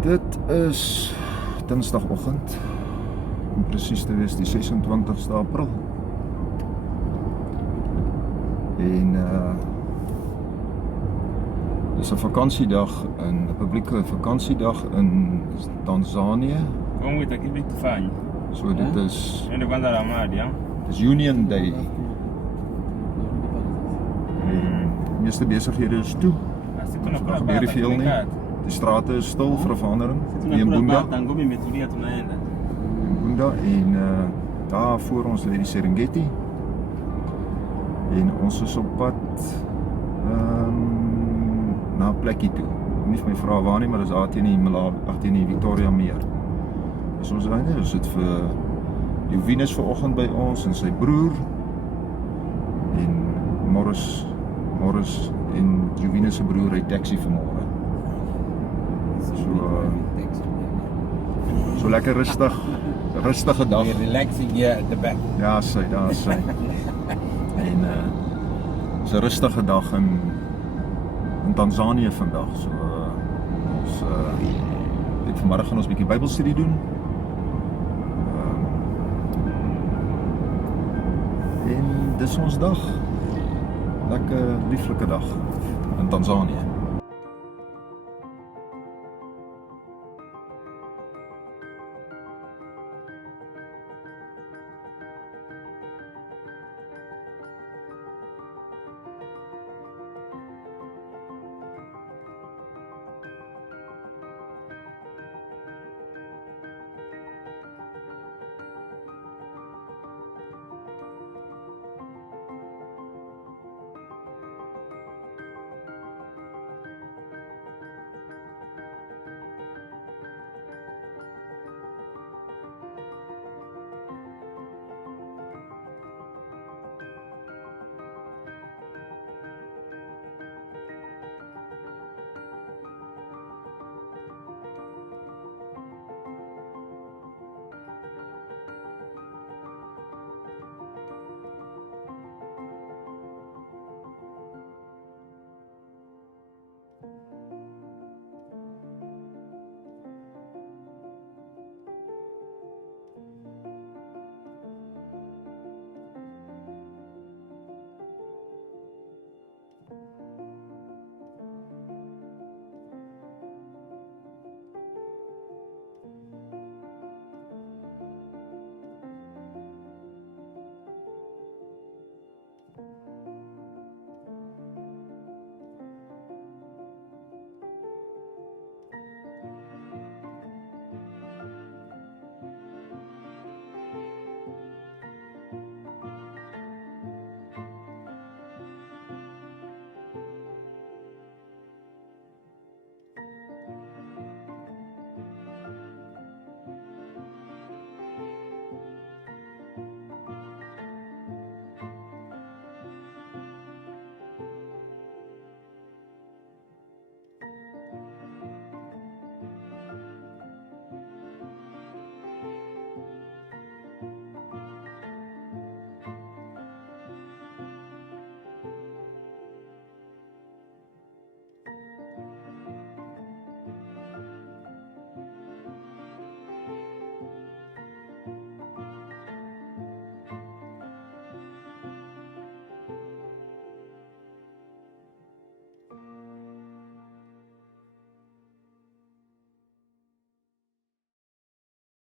Dit is dinsdagoggend, om presies te wees die 26ste April. En dis 'n vakansiedag, 'n publieke vakansiedag in Tanzanië. Kom met ek bietjie fyn. So dit is En kwanza la madi, ja. dis Union Day. En die meeste besighede is toe. Kuna Gebeur nie veel nie. Die strate is stil vir 'n verandering. Hier in Bunda. Ngome imetulia tunaenda. In Bunda en daar voor ons lê die Serengeti. En ons is op pad na 'n plekkie toe. Nie vir my vra waar nie, maar dis daar teen die Victoria Meer. Dis ons einde, ons het vir Jovinus vanoggend by ons en sy broer. En Morris en Jovinus se broer ry taxi vanmôre. So lekker rustige dag. We're relaxing here at the back. Ja, daar is sy. En is 'n rustige dag in Tanzanië vandag. So ons ek vanmiddag gaan ons 'n bietjie Bybelstudie doen. En dis ons dag. Lekker lieflike dag in Tanzanië.